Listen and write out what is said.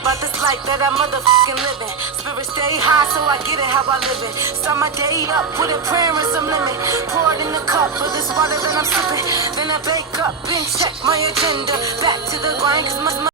About this life that I'm motherfucking living. Spirit stay high, so I get it how I live it. Start my day up with a prayer and some lemon. Pour it in the cup of this water that I'm sipping. Then I bake up and check my agenda. Back to the grind, cause my